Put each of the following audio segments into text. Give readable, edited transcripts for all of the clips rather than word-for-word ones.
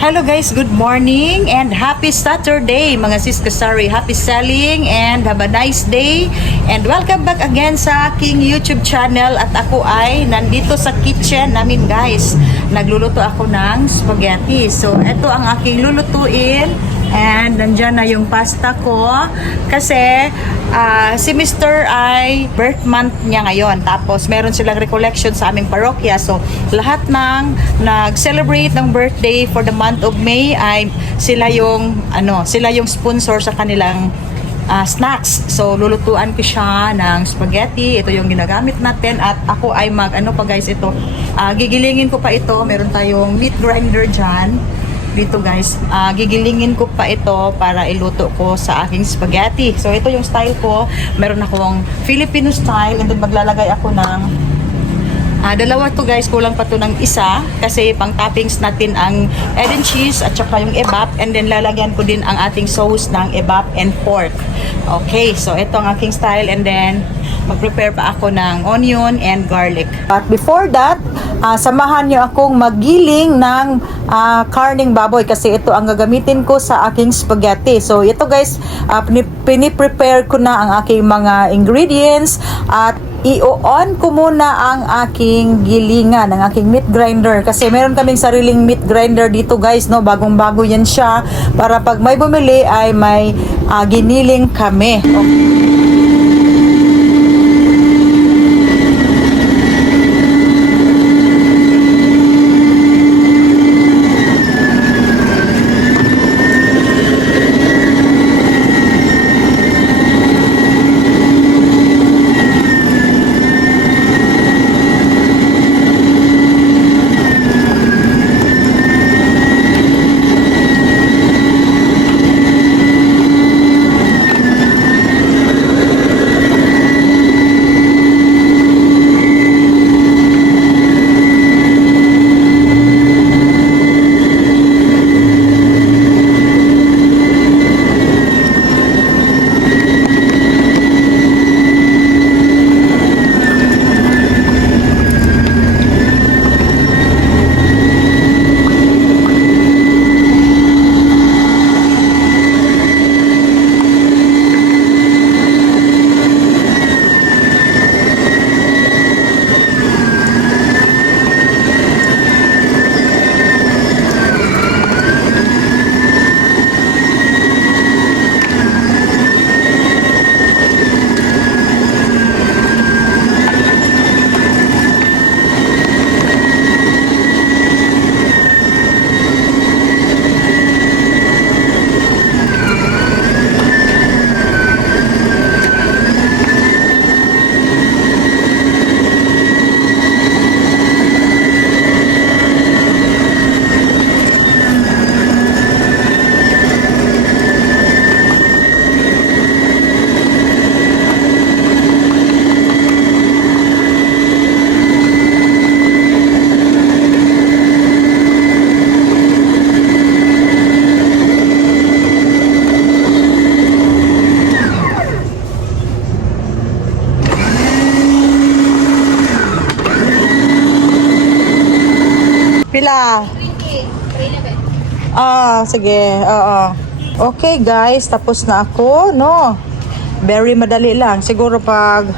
Hello guys, good morning and happy Saturday mga sis kasari. Happy selling and have a nice day. And welcome back again sa aking YouTube channel. At ako ay nandito sa kitchen namin guys. Nagluluto ako ng spaghetti. So ito ang aking lulutuin. And nandyan na yung pasta ko. Kasi si Mr. ay birth month niya ngayon. Tapos meron silang recollection sa aming parokya. So lahat ng nag-celebrate ng birthday for the month of May ay sila yung sponsor sa kanilang snacks. So lulutuan ko siya ng spaghetti. Ito yung ginagamit natin at ako ay gigilingin ko pa ito. Meron tayong meat grinder dyan dito guys. Gigilingin ko pa ito para iluto ko sa aking spaghetti. So ito yung style ko. Meron akong Filipino style and then maglalagay ako ng dalawa to guys, kulang pa to ng isa kasi pang toppings natin ang egg and cheese at saka yung ebap, and then lalagyan ko din ang ating sauce ng ebap and pork. Okay, so ito ang aking style, and then mag-prepare pa ako ng onion and garlic. But before that, samahan niyo akong magiling ng karning baboy kasi ito ang gagamitin ko sa aking spaghetti. So ito guys, piniprepare ko na ang aking mga ingredients at i-on ko muna ang aking gilingan, ang aking meat grinder kasi meron kaming sariling meat grinder dito guys, no, bagong-bago yan siya para pag may bumili ay may giniling kami. Okay. Pila? Sige. Oo. Okay guys, tapos na ako, no? Very madali lang. Siguro pag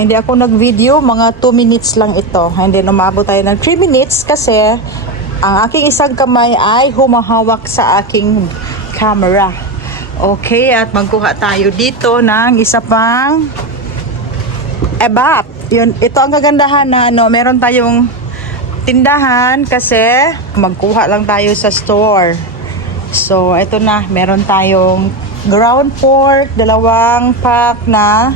hindi ako nag-video, mga 2 minutes lang ito. And then umabot tayo ng 3 minutes kasi ang aking isang kamay ay humahawak sa aking camera. Okay, at magkuha tayo dito ng isa pang ebap. Yun, ito ang kagandahan na meron tayong tindahan kasi magkuha lang tayo sa store. So ito na, meron tayong ground pork, 2 pack na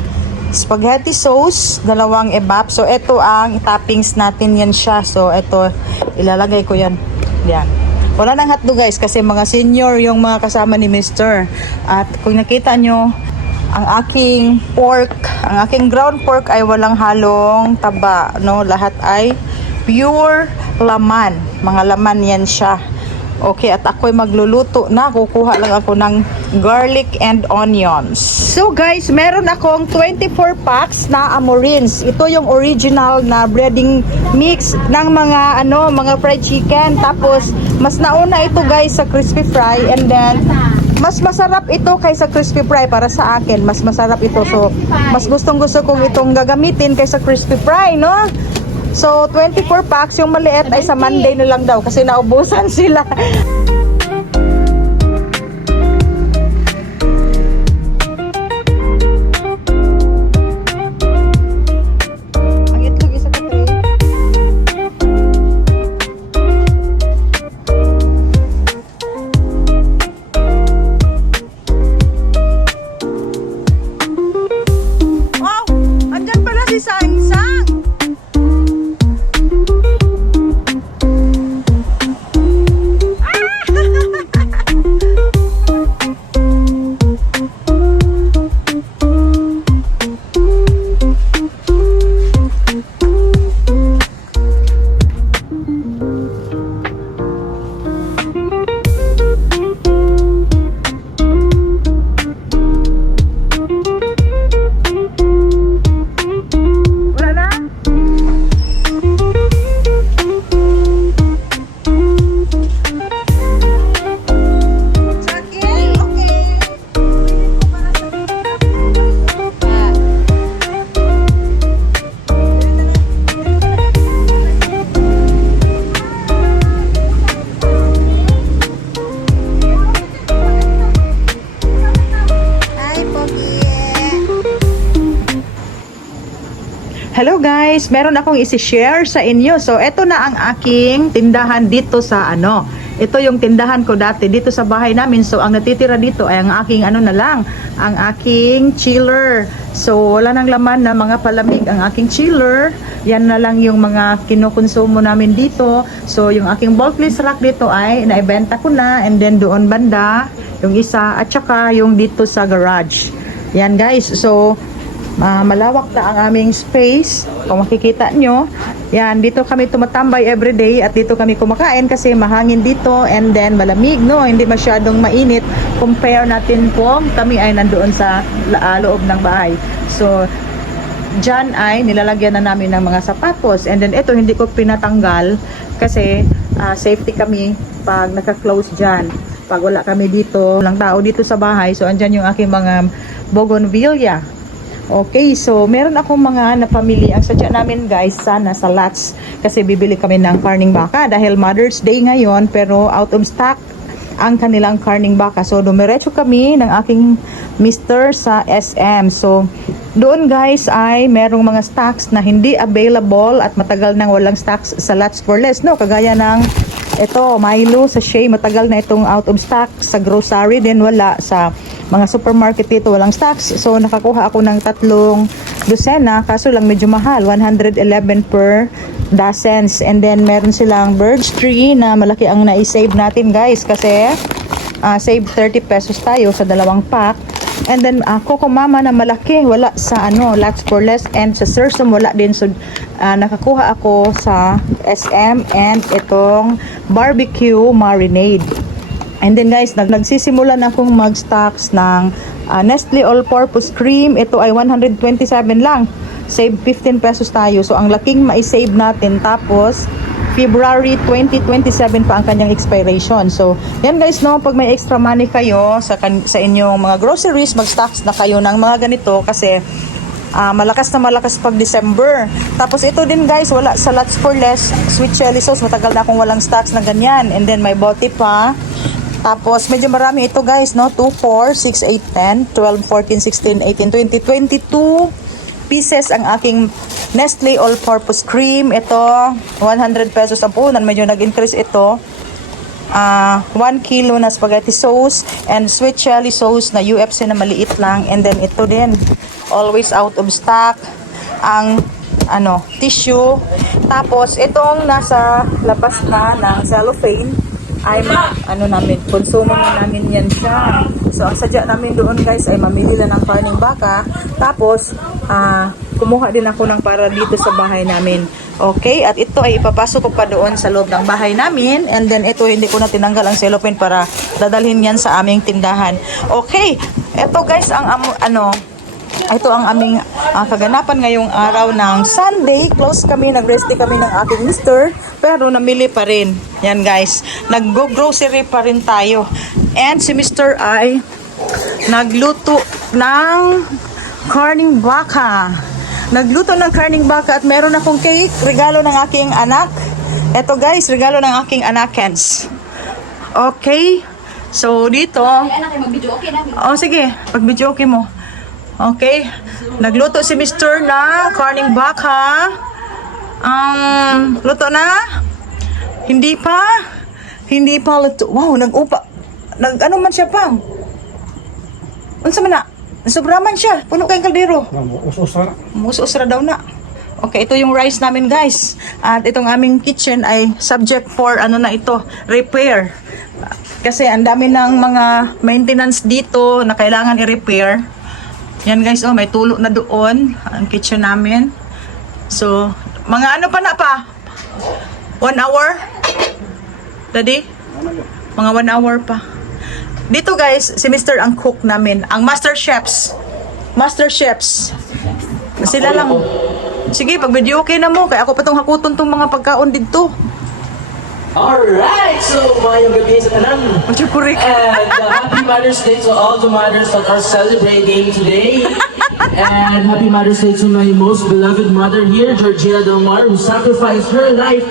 spaghetti sauce, 2 ebap. So ito ang toppings natin, yan siya. So ito, ilalagay ko yan. Yan. Wala nang hotdog guys kasi mga senior yung mga kasama ni Mr. At kung nakita nyo, ang aking pork, ang aking ground pork ay walang halong taba, no? Lahat ay pure laman. Mga laman yan siya. Okay, at ako'y magluluto na. Kukuha lang ako ng garlic and onions. So guys, meron akong 24 packs na Amorins. Ito yung original na breading mix ng mga fried chicken. Tapos, mas nauna ito guys sa crispy fry, and then mas masarap ito kaysa crispy fry para sa akin. Mas masarap ito. So, mas gustong-gusto kong itong gagamitin kaysa crispy fry, no? So, 24 packs. Yung maliit ay sa Monday na lang daw kasi naubusan sila. Ang itlog isa ka tray. Wow! Andyan pala si Sang-Sang! Wala na? Sakit? Okay. Hi, Pogi. Hello guys, meron akong isi-share sa inyo. So, ito na ang aking tindahan dito sa ito yung tindahan ko dati dito sa bahay namin. So, ang natitira dito ay ang aking ang aking chiller. So, wala nang laman na mga palamig ang aking chiller. Yan na lang yung mga kinukonsumo namin dito. So, yung aking bulkless rack dito ay naibenta ko na, and then doon banda yung isa, at saka yung dito sa garage. Yan guys. So, malawak na ang aming space. Kung makikita nyo, yan, dito kami tumatambay everyday at dito kami kumakain kasi mahangin dito, and then malamig, no? Hindi masyadong mainit compare natin kung kami ay nandoon sa loob ng bahay. So, dyan ay nilalagyan na namin ng mga sapatos, and then ito hindi ko pinatanggal kasi safety kami pag naka-close dyan. Pag wala kami dito, walang tao dito sa bahay, so andyan yung aking mga bougainvillea. Okay, so meron akong mga napamili. Ang sadya namin guys, sana sa Lots, kasi bibili kami ng karning baka dahil Mother's Day ngayon, pero out of stock ang kanilang karning baka. So dumiretso kami ng aking mister sa SM. So doon guys ay merong mga stocks na hindi available at matagal nang walang stocks sa Lots for Less, no? Kagaya ng ito, Milo sa Shea, matagal na itong out of stock. Sa grocery din wala, sa mga supermarket dito walang stocks. So nakakuha ako ng 3 dosena, kaso lang medyo mahal, 111 per dozens. And then meron silang birch tree na malaki ang na-save natin guys, kasi save 30 pesos tayo sa 2 pack. And then Coco Mama na malaki, wala sa Lots for Less, and sa Sursum wala din. So nakakuha ako sa SM and itong barbecue marinade. And then guys, nagsisimula na akong mag-stocks ng Nestle All-Purpose Cream. Ito ay 127 lang. Save 15 pesos tayo. So ang laking ma-save natin. Tapos February 2027 pa ang kanyang expiration. So yan guys, no, pag may extra money kayo sa inyong mga groceries, mag-stocks na kayo ng mga ganito kasi malakas na malakas pag December. Tapos ito din guys, wala sa Lots for Less, sweet chili sauce. Matagal na akong walang stocks na ganyan. And then may bote pa. Tapos medyo marami ito guys, no? 2, 4, 6, 8, 10, 12, 14, 16, 18, 20, 22 pieces ang aking Nestle All-Purpose Cream. Ito, 100 pesos ang puhunan. Medyo nag-increase ito. 1 kilo na spaghetti sauce and sweet chili sauce na UFC na maliit lang. And then ito din, always out of stock ang tissue. Tapos itong nasa labas na ng cellophane ay namin, konsumo na namin yan siya. So ang sadya namin doon guys ay mamili lang ng karning baka. Tapos kumuha din ako ng para dito sa bahay namin. Okay, at ito ay ipapasok ko pa doon sa loob ng bahay namin. And then ito, hindi ko na tinanggal ang cellophane para dadalhin yan sa aming tindahan. Okay, ito guys, ito ang aming kaganapan ngayong araw ng Sunday. Close kami, nag-rest day kami ng aking mister. Pero namili pa rin. Yan guys, nag-grocery pa rin tayo. And si mister ay nagluto ng karning baka. Nagluto ng karning baka at meron akong cake, regalo ng aking anak. Eto guys, regalo ng aking anakens. Okay. So dito. Oh sige, pag-video okay mo. Okay. Nagluto si Mr. na karning baka. Luto na? Hindi pa? Hindi pa luto. Wow, nag-upa. Ano man siya pang? Unsa man na? Sobraman siya. Puno kayong kaldero. Musos-usra daw na. Okay, ito yung rice namin guys. At itong aming kitchen ay subject for repair. Kasi ang dami ng mga maintenance dito na kailangan i-repair. Yan guys, may tulo na doon ang kitchen namin. So, mga ano pa na pa? 1 hour? Daddy? Mga 1 hour pa. Dito guys, si Mr. ang cook namin. Ang master chefs. Master chefs. Sila lang. Sige, pag video okay na mo. Kaya ako pa itong hakuton tong mga pagkaon dito. Alright, so mayong gabi sa tanan. Medyo correct. And happy Mother's Day to all the mothers that are celebrating today. And happy Mother's Day to my most beloved mother here, Georgina Del Mar, who sacrificed her life